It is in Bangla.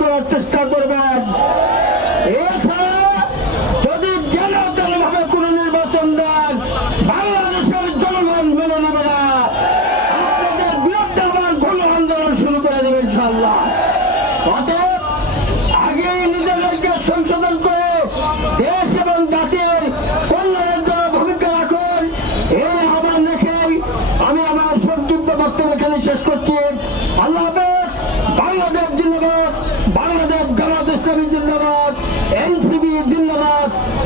করার চেষ্টা করবেন। এছাড়া যদি যেন তেনভাবে কোন নির্বাচন দেন, বাংলাদেশের জনগণ মেনে নেবে না। আপনাদের বিরুদ্ধে আবার গণ আন্দোলন শুরু করে দেবে ইনশাআল্লাহ। অতএব আগেই নিজেদেরকে সংশোধন করে দেশ এবং জাতির কল্যাণের জন্য ভূমিকা রাখুন। এই আহ্বান রেখেই আমি আমার সংক্ষিপ্ত বক্তব্য এখানে শেষ করছি। আল্লাহ হাফেজ।